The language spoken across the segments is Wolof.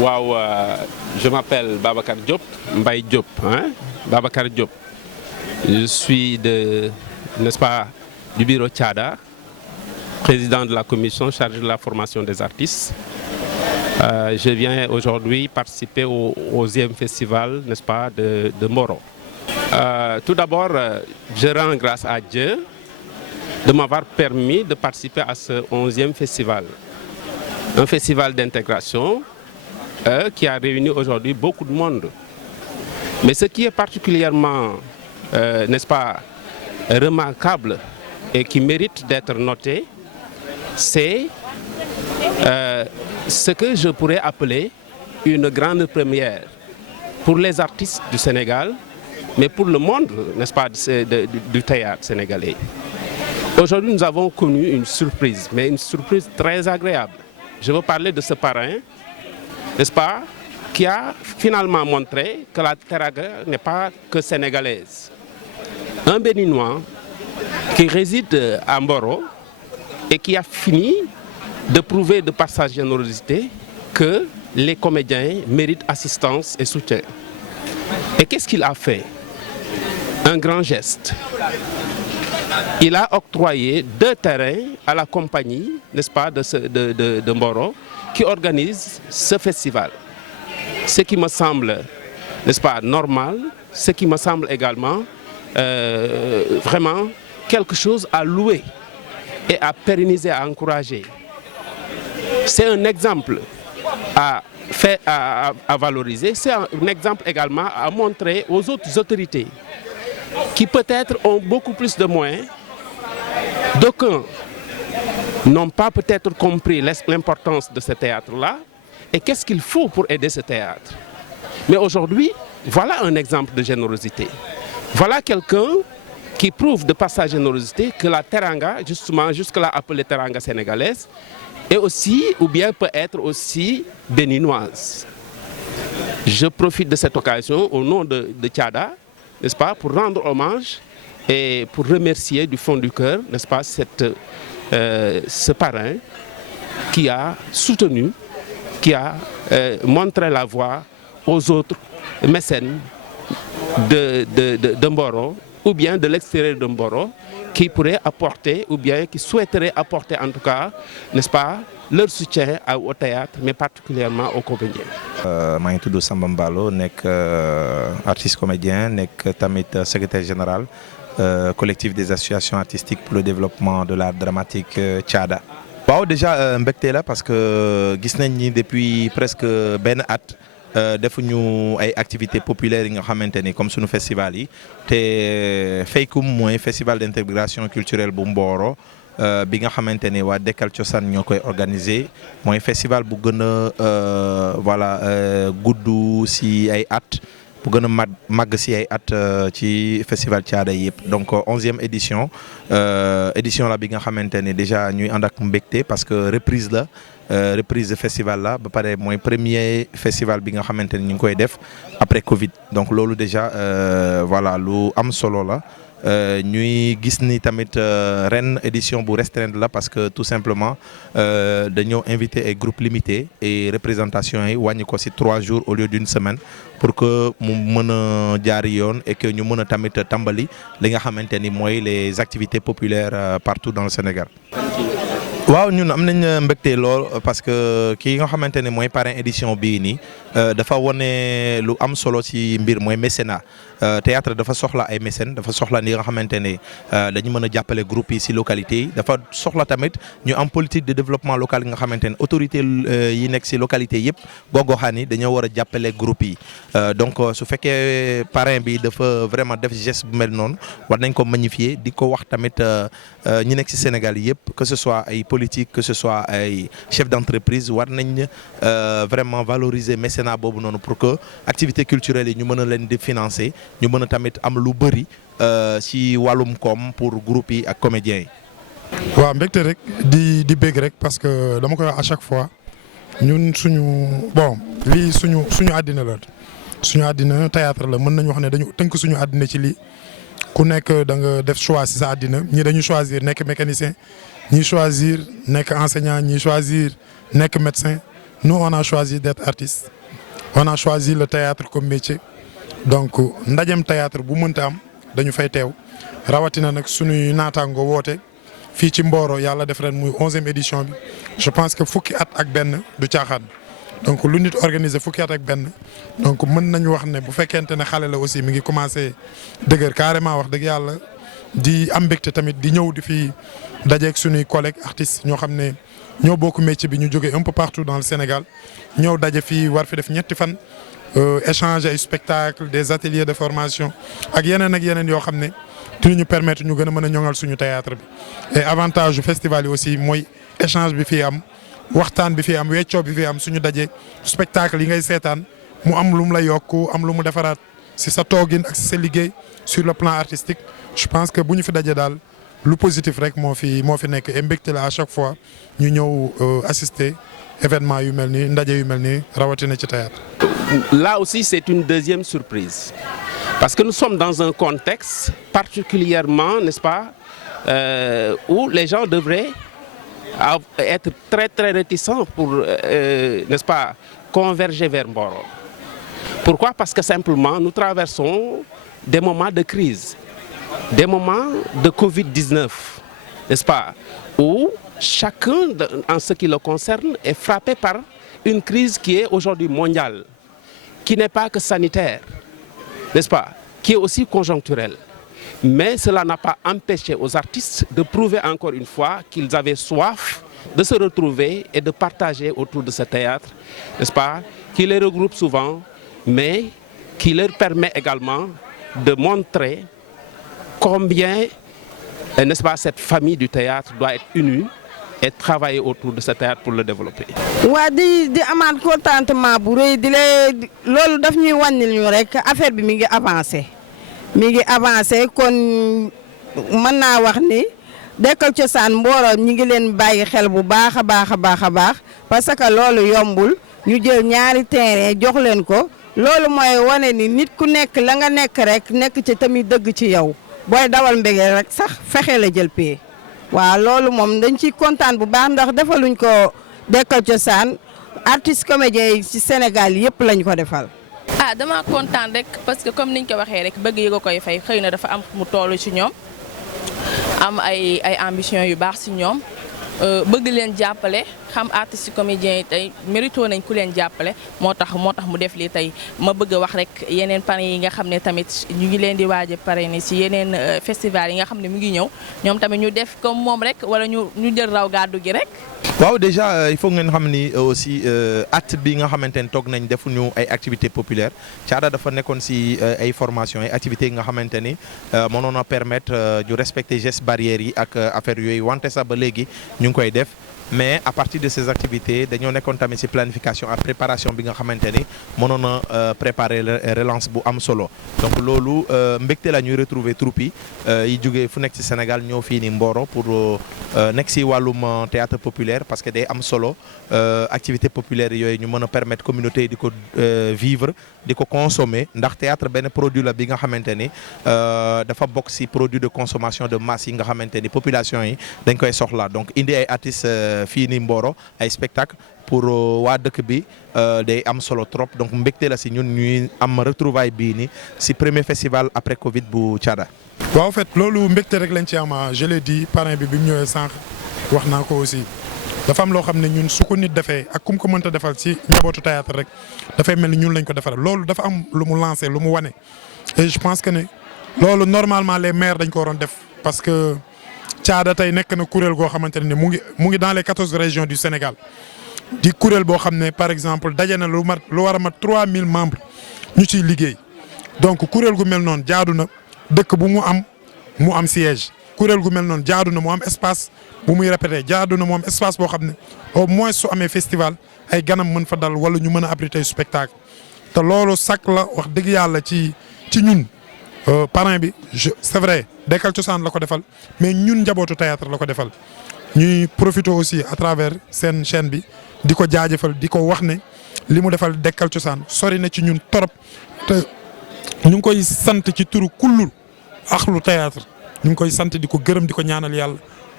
Waouh, je m'appelle Babacar Diop, Mbaye Diop, hein? Babacar Diop. Je suis n'est-ce pas, du bureau Tchada, président de la commission chargée de la formation des artistes. Je viens aujourd'hui participer au 11e festival, n'est-ce pas, de Mboro. Tout d'abord, je rends grâce à Dieu de m'avoir permis de participer à ce 11e festival. Un festival d'intégration qui a réuni aujourd'hui beaucoup de monde. Mais ce qui est particulièrement, n'est-ce pas, remarquable et qui mérite d'être noté, c'est ce que je pourrais appeler une grande première pour les artistes du Sénégal, mais pour le monde, n'est-ce pas, du théâtre sénégalais. Aujourd'hui, nous avons connu une surprise, mais une surprise très agréable. Je veux parler de ce parrain, n'est-ce pas, qui a finalement montré que la Teranga n'est pas que sénégalaise. Un Béninois qui réside à Mboro et qui a fini de prouver de par sa générosité que les comédiens méritent assistance et soutien. Et qu'est-ce qu'il a fait? Un grand geste. Il a octroyé 2 terrains à la compagnie, n'est-ce pas, de Mboro, qui organise ce festival. Ce qui me semble, n'est-ce pas, normal, ce qui me semble également vraiment quelque chose à louer et à pérenniser, à encourager. C'est un exemple à valoriser, c'est un exemple également à montrer aux autres autorités qui peut-être ont beaucoup plus de moyens. D'aucuns n'ont pas peut-être compris l'importance de ce théâtre-là et qu'est-ce qu'il faut pour aider ce théâtre. Mais aujourd'hui, voilà un exemple de générosité. Voilà quelqu'un qui prouve de par sa générosité que la Teranga, justement jusque-là appelée Teranga sénégalaise, est aussi, ou bien peut être aussi béninoise. Je profite de cette occasion au nom de Tchada, n'est-ce pas, pour rendre hommage et pour remercier du fond du cœur, n'est-ce pas, ce parrain qui a soutenu, qui a montré la voie aux autres mécènes de Mboro ou bien de l'extérieur de Mboro qui pourraient apporter ou bien qui souhaiteraient apporter en tout cas, n'est-ce pas, leur soutien au théâtre, mais particulièrement aux comédiens. maa ngi tudd Samba Mballo nekk artiste comédien nekk tamit secrétaire général collectif des associations artistiques pour le développement de l'art dramatique Tchada. waaw déjà mbégte la parce que gis nañ ni depuis presque benn at defuñu ay activités populaires yi nga xamante ni comme sunu festival yi te FEICUM mooy festival d'intégration culturelle bu Mboro bi nga xamante ni waa Dekkal Cosaan ñoo koy organiser mooy festival bu gën a voilà gudd si ay at bu gën a màgg si ay at ci festival Tchada yëpp donc 11e édition la bi nga xamante ni déjà ñuy ànd ak mbégte parce que reprise la. Reprise de festival là ba pare mooy premier festival bi nga xamante ni ñu ngi koy def après Covid donc loolu déjà voilà lu am solo la ñuy gis ni tamit ren édition bu restreinte la parce que tout simplement dañoo invité ay groupe limité et représentation yi wàññi ko ci 3 jours au lieu d'une semaine pour que mu mën a jaari yoon et que ñu mën a tamit tàmbali li nga xamante ni mooy les activités populaires partout dans le Sénégal. waaw ñun am nañ mbégte lool parce que kii nga xamante ne mooy parrain édition bii nii dafa wone lu am solo ci mbir mooy mécénat théâtre dafa soxla ay mécènes dafa soxla ni nga xamante ne dañu mën a jàppale groupe yi ci localité yi dafa soxla tamit ñu am politique de développement local yi nga xamante ne autorité yi nekk ci localité yëpp gox-goxaan yi dañoo war a jàppale groupe yi donc su fekkee parrain bi dafa vraiment def geste bu mel noonu war nañ ko magnifier di ko wax tamit ñi nekk ci Sénégal yëpp que ce soit ay politique que ce soit ay chef d'entreprise war nañ vraiment valoriser mécénat boobu noonu pour que activités culturelles yi ñu mën a leen di financer ñu mën a tamit am lu bëri ci wàllum koom pour groupe yi ak comédiens yi. waaw mbégte rek di bég rek parce que dama koy wax à chaque fois ñun lii suñu àddina la suñu àddina théâtre la mën nañu wax ne dañu tënk suñu àddina ci lii ku nekk da nga def choix ci sa àddina ñii dañu choisir nekk mécanicien ñii choisir nekk enseignant ñii choisir nekk médecin nous on a choisi d'être artistes on a choisi le théâtre comme métier donc ndajem théâtre bu mënta am dañu fay teew rawatina nag suñuy naataango woote fii ci Mboro yàlla def ren muy 11e édition bi je pense que fukki at ak benn du caaxaan donc lu nit organisé fukki at ak benn donc mën nañu wax ne bu fekkente ne xale la aussi mi ngi commencé dëgër carrément wax dëgg yàlla di am mbégte tamit di ñëw di fi dajeeg suñuy collègues artistes ñoo xam ne ñoo bokk métier bi ñu jógee un peu partout dans le Sénégal ñëw daje fii war fi def ñetti fan échanger ay spectacles des ateliers de formation ak yeneen yoo xam ne dinañu permettre ñu gën a mën a ñoŋal suñu théâtre bi. et avantage du festival yi aussi mooy échange bi fii am waxtaan bi fii am weccoo bi fii am suñu daje spectacle yi ngay seetaan mu am lu mu la yokk am lu mu defaraat si sa toogin ak si sa liggéey sur le plan artistique je pense que bu ñu fi daje daal. lu positif rek moo fi nekk et mbégte la à chaque fois ñu ñëw assister événement yu mel nii ndaje yu mel nii rawatina ci théâtre. Là aussi c'est une deuxième surprise parce que nous sommes dans un contexte particulièrement, n'est-ce pas, où les gens devraient être très très réticents pour, n'est-ce pas, converger vers Mboro. Pourquoi? Parce que simplement nous traversons des moments de crise. Des moments de Covid-19, n'est-ce pas, où chacun, en ce qui le concerne, est frappé par une crise qui est aujourd'hui mondiale, qui n'est pas que sanitaire, n'est-ce pas, qui est aussi conjoncturelle. Mais cela n'a pas empêché aux artistes de prouver encore une fois qu'ils avaient soif de se retrouver et de partager autour de ce théâtre, n'est-ce pas, qui les regroupe souvent, mais qui leur permet également de montrer combien, n'est-ce pas, cette famille du théâtre doit être unie et travailler autour de ce théâtre pour le développer. waa di amaat contentement bu rëy di leen loolu daf ñuy wàññil ñu rek affaire bi mi ngi avancé kon mën naa wax ni Dekkal Cosaan Mboro ñi ngi leen bàyyi xel bu baax a baax parce que loolu yombul ñu jël ñaari terrain jox leen ko loolu mooy wane ni nit ku nekk la nga nekk rek nekk ci tamit dëgg ci yow. booy dawal mbégee rek sax fexe la jël pee waaw loolu moom dañ ciy kontaan bu baax ndax defaluñ ko Dekkal Cosaan artiste comédien yi ci Sénégal yëpp lañ ko defal. dama kontaan rek parce que comme niñ ko waxee rek bëgg yi ko koy fay xëy na dafa am mu toll ci ñoom am ay ambition yu baax ci ñoom bëgg leen jàppale xam artiste comédien yi tey mérito nañ ku leen jàppale moo tax mu def lii tey ma bëgg a wax rek yeneen parrain yi nga xam ne tamit ñu ngi leen di waaj a parrainer ci yeneen festival yi nga xam ne mu ngi ñëw ñoom tamit ñu def comme moom rek wala ñu jël raw gàddu gi rek. waaw déjà il faut ngeen xam ni aussi at bi nga xamante ne toog nañ defuñu ay activités populaires Thiada dafa nekkoon ci ay formations ay activités yi nga xamante ni mënoon a permettre ñu respecter gestes barrières yi ak affaire yooyu wante sax ba léegi ñu ngi koy def. mais à partir de ces activités dañoo nekkoon tamit ci planification ak préparation bi nga xamante ni mënoon a préparer relance bu am solo donc loolu mbégte la ñuy retrouver troupe yi jógee fu nekk ci Sénégal ñëw fii ni Mboro pour nekk ci wàllum théâtre populaire parce que day am solo activité populaire yooyu ñu mën a permettre communauté yi di ko vivre di ko consommer ndax théâtre benn produit la bi nga xamante ni dafa bokk ci produit de consommation de masse yi nga xamante ni population yi dañ koy soxla donc indi ay artistes fii ni Mboro ay spectacle pour waa dëkk bi day am solo trop donc mbégte la ci ñun ñuy am retrouvaille bii ni ci premier festival après Covid bu Thiada. waaw en fait loolu mbégte rek lañ ci am je l'ai dit parrain bi mu ñëwee sànq wax naa ko aussi dafa am loo xam ne ñun su ko nit defee ak kum ko mënta defal ci njabootu théâtre rek dafay mel ni ñun lañ ko defaral loolu dafa am lu mu lancé lu mu wane et je pense que ne loolu normalement les maires dañ ko waroon def parce que. Thiada tey nekk na kuréel goo xamante ne mu ngi dans les 14 régions du Sénégal di kuréel boo xam ne par exemple daje na lu war a mat 3000 membres ñu ciy liggéey donc kuréel gu mel noonu jaadu na dëkk bu mu am siège kuréel gu mel noonu jaadu na mu am espace bu muy répété jaadu na mu am espace boo xam ne au moins su amee festival ay ganam mën fa dal wala ñu mën a abriter spectacle te loolu sax la wax dëgg yàlla ci ñun. parrain bi c'est vrai Dekkal Cosaan la ko defal mais ñun njabootu théâtre la ko defal ñuy profiter aussi à travers seen chaîne bi di ko jaajëfal di ko wax ne li mu defal Dekkal Cosaan sori na ci ñun torop te ñu ngi koy sant ci turu kullul axlu théâtre ñu ngi koy sant di ko gërëm di ko ñaanal yàlla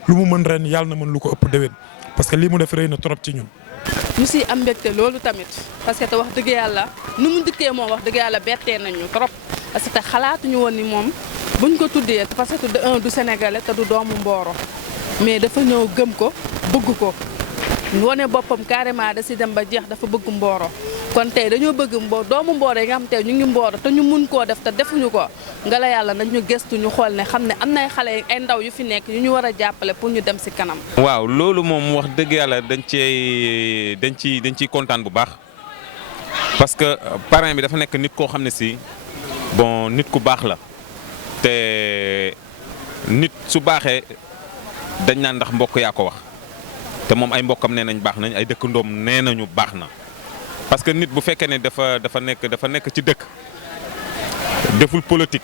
lu mu mën ren yàlla na mën lu ko ëpp déwén parce que li mu def rëy na torop ci ñun. ñu siy am mbégte loolu tamit parce que te wax dëgg yàlla nu mu dikkee moom wax dëgg yàlla bettee nañu trop parce que te xalaatuñu woon ni moom buñ ko tuddee parce que de un du sénégalais te du doomu Mboro mais dafa ñëw gëm ko bëgg ko wane boppam carrément da si dem ba jeex dafa bëgg Mboro kon tey dañoo bëgg doomu Mboro yi nga xam tey ñu ngi Mboro te ñu mun koo def te defuñu ko nga la yàlla nañ ñu gëstu ñu xool ne xam ne am na ay xale ay ndaw yu fi nekk yu ñu war a jàppale pour ñu dem si kanam. waaw loolu moom wax dëgg yàlla dañ ciy kontaan bu baax parce que parrain bi dafa nekk nit koo xam ne si bon nit ku baax la te nit su baaxee dañ naan ndax mbokk yaa ko wax te moom ay mbokkam nee nañ baax nañ ay dëkkandoom nee nañu baax na. parce que nit bu fekkee ne dafa nekk ci dëkk deful politique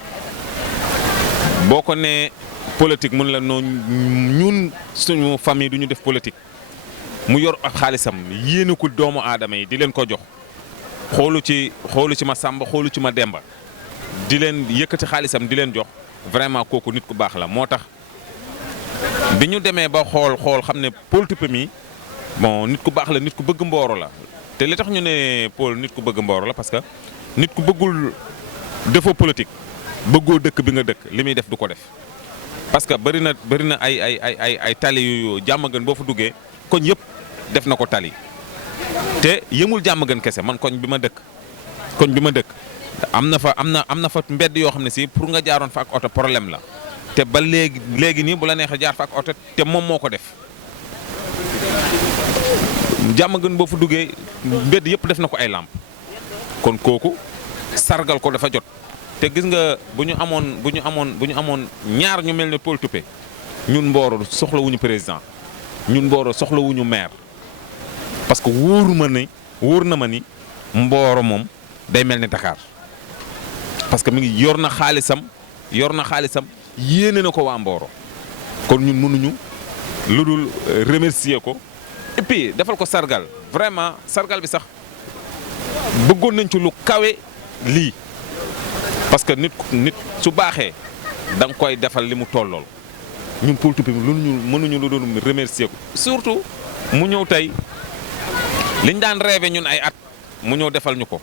boo ko nee politique mun la noonu ñun suñu famille du ñu def politique mu yor ak xaalisam yéene ko doomu aadama yi di leen ko jox xoolu ci ma Samba xoolu ci ma Demba di leen yëkkati xaalisam di leen jox vraiment kooku nit ku baax la moo tax bi ñu demee ba xool xam ne Paul Toupé mi bon nit ku baax la nit ku bëgg Mboro la. te li tax ñu ne Paul nit ku bëgg Mboro la parce que nit ku bëggul defoo politique bëggoo dëkk bi nga dëkk li muy def du ko def parce que bëri na ay tali yu Diamaguène boo fa duggee koñ yëpp def na ko tali te yëmul Diamaguène kese man koñ bi ma dëkk am na fa mbedd yoo xam ne si pour nga jaaroon fa ak oto problème la te ba léegi nii bu la neexee jaar fa ak oto te moom moo ko def. Diamaguène boo fa duggee mbedd yëpp def na ko ay làmp kon kooku sargal ko dafa jot te gis nga bu ñu amoon ñaar ñu mel ne Paul Toupé ñun Mboro soxlawuñu président ñun Mboro soxlawuñu maire parce que wóor na ma ni Mboro moom day mel ni Dakar parce que mi ngi yor na xaalisam yéene na ko waa Mboro kon ñun mënuñu lu dul remercier ko. et puis defal ko sargal vraiment sargal bi sax bëggoon nañ ci lu kawe lii parce que nit su baaxee da nga koy defal li mu tollool ñun Paul Toupé mënuñu lu dul remercier ko surtout mu ñëw tey liñ daan rêvé ñun ay at mu ñëw defal ñu ko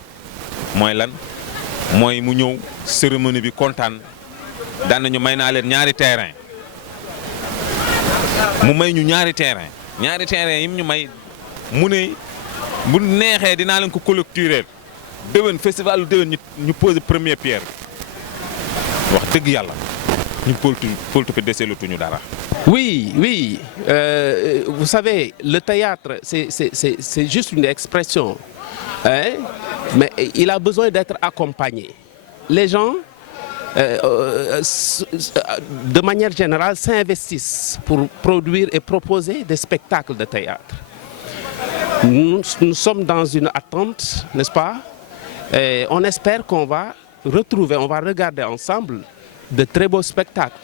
mooy lan mooy mu ñëw cérémonie bi kontaan daan nañu may naa leen ñaari terrain mu may ñu ñaari terrain yi ñu may mu ne bu neexee dinaa leen ko clôturer déwén festival lu déwén ñu poser première pierre wax dëgg yàlla ñu Paul Toupé deseelutuñu dara. Oui, vous savez, le théâtre, c'est juste une expression, hein? Mais il a besoin d'être accompagné. Les gens, de manière générale, s'investissent pour produire et proposer des spectacles de théâtre. Nous sommes dans une attente, n'est-ce pas? Et on espère qu'on va retrouver, on va regarder ensemble de très beaux spectacles.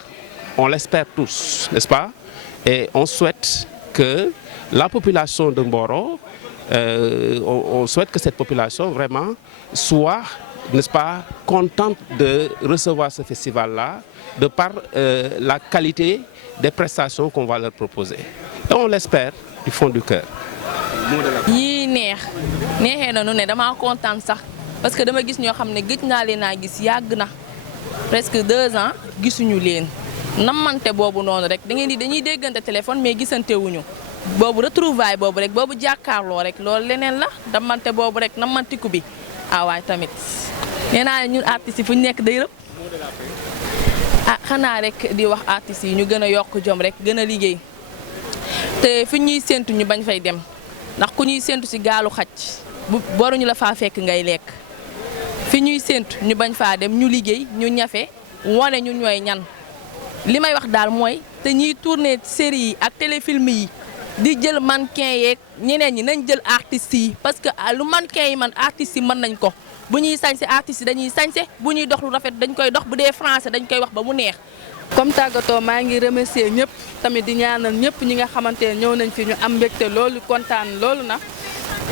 On l'espère tous, n'est-ce pas? Et on souhaite que la population de Mboro, on souhaite que cette population vraiment soit, n'est-ce pas, contente de recevoir ce festival-là, de par la qualité des prestations qu'on va leur proposer. Et on l'espère du fond du cœur. yii neexee na nu ne damaa kontaan sax parce que dama gis ñoo xam ne gëj naa leen a gis yàgg na presque 2 ans gisuñu leen namante boobu noonu rek dañuy déggante téléphone mais gisante wuñu boobu retrouvaille boobu rek boobu jàkkaarloo rek loolu leneen la damante boobu rek namantiku bi waay tamit nee naa ñun artistes yi fu ñu nekk day rëb xanaa rek di wax artistes yi ñu gën a yokk jom rek gën a liggéey te fi ñuy séntu ñu bañ fay dem ndax ku ñuy séntu ci gaalu xaj boruñu la faa fekk ngay lekk fi ñuy séntu ñu bañ faa dem ñu liggéey ñu ñafe wane ñu ñooy ñan li may wax daal mooy te ñiy tourner série yi ak téléfilm yi di jël mannequin yeeg ñeneen ñi nañ jël artistes yi parce que lu mannequin yi man artistes yi mën nañ ko bu ñuy sañse artistes yi dañuy sañse bu ñuy dox lu rafet dañ koy dox bu dee français dañ koy wax ba mu neex. comme tàggatoo maa ngi remercier ñëpp tamit di ñaanal ñëpp ñi nga xamante ne ñëw nañ fi ñu am mbégte loolu kontaan loolu na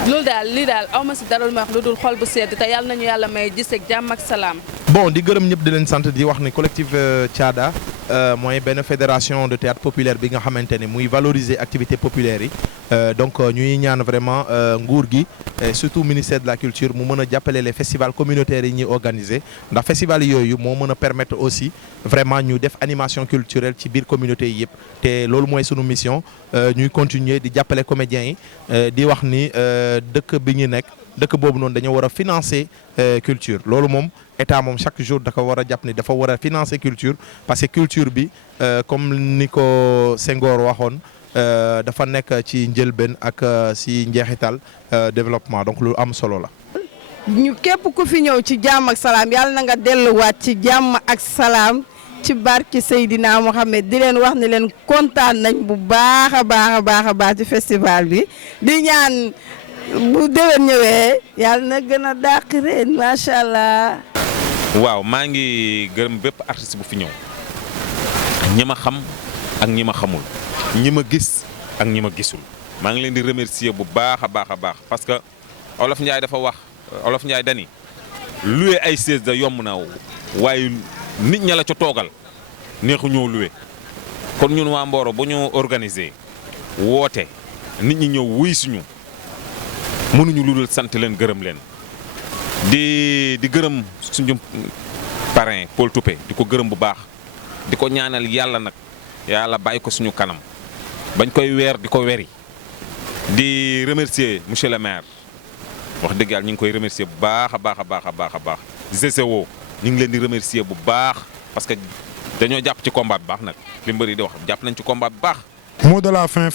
loolu daal lii daal aw ma si dara lu ma wax lu dul xol bu sedd te yàlla nañu yàlla may gis ak jàmm ak salaam. bon di gërëm ñëpp di leen sant di wax ni collectif Thiada mooy benn fédération de théâtre populaire bi nga xamante ne muy valoriser activités populaires yi donc ñuy ñaan vraiment nguur gi surtout ministère de la culture mu mën a jàppale les festivals communautaires yi ñuy organiser ndax festival yooyu moo mën a permettre aussi vraiment ñu def animation culturelle ci biir communauté yi yëpp te loolu mooy sunu mission ñuy continuer di jàppale comédiens yi di wax ni dëkk bi ñu nekk dëkk boobu noonu dañoo war a financer culture loolu moom état moom chaque jour dafa war a jàpp ni dafa war a financer culture parce que culture bi comme ni ko Senghor waxoon dafa nekk ci njëlbeen ak si njeexital développement donc lu am solo la. ñu képp ku fi ñëw ci jàmm ak salaam yàlla na nga delluwaat ci jàmm ak salaam ci barki Seydina Mohamed di leen wax ni leen kontaan nañ bu baax a baax a baax a baax ci festival bi di ñaan bu déwén ñëwee yàlla na gën a dàq ren macha allah. waaw maa ngi gërëm bépp artiste bu fi ñëw ñi ma xam ak ñi ma xamul ñi ma gis ak ñi ma gisul maa ngi leen di remercier bu baax a baax a baax parce que Olof Ndiaye dafa wax Olof Ndiaye dani loué ay siège da yomb na waaye nit ña la ca toogal neexu ñëw loué kon ñun waa Mboro bu ñu organiser woote nit ñi ñëw wuy suñu mënuñu lu dul sant leen gërëm leen di gërëm suñu parrain Paul Toupé di ko gërëm bu baax di ko ñaanal yàlla nag yàlla bàyyi ko suñu kanam bañ koy weer di ko weri di remercier monsieur le maire wax dëgg yàlla ñu ngi koy remercier bu baax a baax a baax a baax a baax GCO ñu ngi leen di remercier bu baax parce que dañoo jàpp ci combat bu baax nag li mbër yi di wax jàpp nañ ci combat bu baax. mot de la fin.